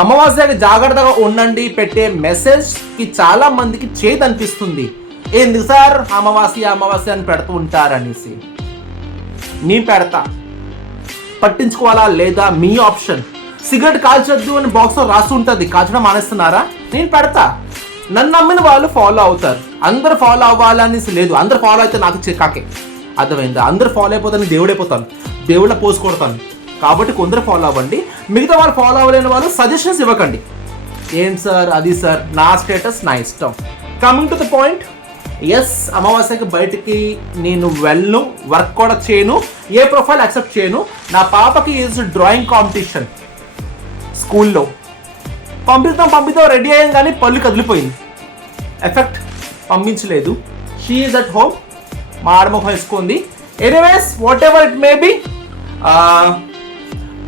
అమావాస్యకి జాగ్రత్తగా ఉండండి పెట్టే మెసేజ్కి చాలా మందికి చేదు అనిపిస్తుంది. ఎందుకు సార్ అమావాస్య అమావాస్య అని పెడుతూ ఉంటారనేసి. నేను పెడతా, పట్టించుకోవాలా లేదా మీ ఆప్షన్. సిగరెట్ కాల్చొద్దు అని బాక్స్లో రాసి ఉంటుంది, కాల్చడం మానేస్తున్నారా? నేను పెడతా. నన్ను నమ్మిన వాళ్ళు ఫాలో అవుతారు. అందరు ఫాలో అవ్వాలనేసి లేదు. అందరు ఫాలో అయితే నాకు చికాకే, అర్థమైందా? అందరు ఫాలో అయిపోతాను దేవుడైపోతాను, దేవుళ్ళ పోసి కొడతాను. కాబట్టి కొందరు ఫాలో అవ్వండి, మిగతా వాళ్ళు ఫాలో అవ్వలేని వాళ్ళు సజెషన్స్ ఇవ్వకండి. ఏంటి సార్ అది సార్, నా స్టేటస్ నా ఇష్టం. Coming to the point, yes అమావాస్యకి బయటికి నేను వెళ్ళను, వర్క్ కూడా చేయను, ఏ ప్రొఫైల్ యాక్సెప్ట్ చేయను. నా పాపకి ఈజ్ డ్రాయింగ్ కాంపిటీషన్ స్కూల్లో, పంపిద్దాం రెడీ అయ్యాం కానీ పళ్ళు కదిలిపోయింది. ఎఫెక్ట్ పంపించలేదు. షీ ఈజ్ అట్ హోమ్, మా ఆడముఖం వేసుకుంది. Anyways what ever it may be,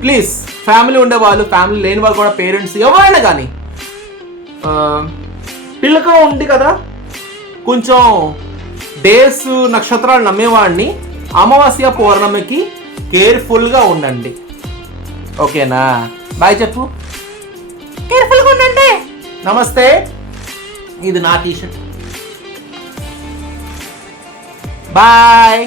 please family ఉండేవాళ్ళు, ఫ్యామిలీ లేని వాళ్ళు కూడా, పేరెంట్స్ ఎవరైనా కానీ, పిల్లగా ఉంది కదా కొంచెం డేస్ నక్షత్రాలు నమ్మేవాడిని, అమావాస్య పౌర్ణమికి కేర్ఫుల్గా ఉండండి. ఓకేనా? బాయ్ చెప్పు. కేర్ఫుల్గా ఉండండి. నమస్తే. ఇది నా టీషర్ట్. బాయ్.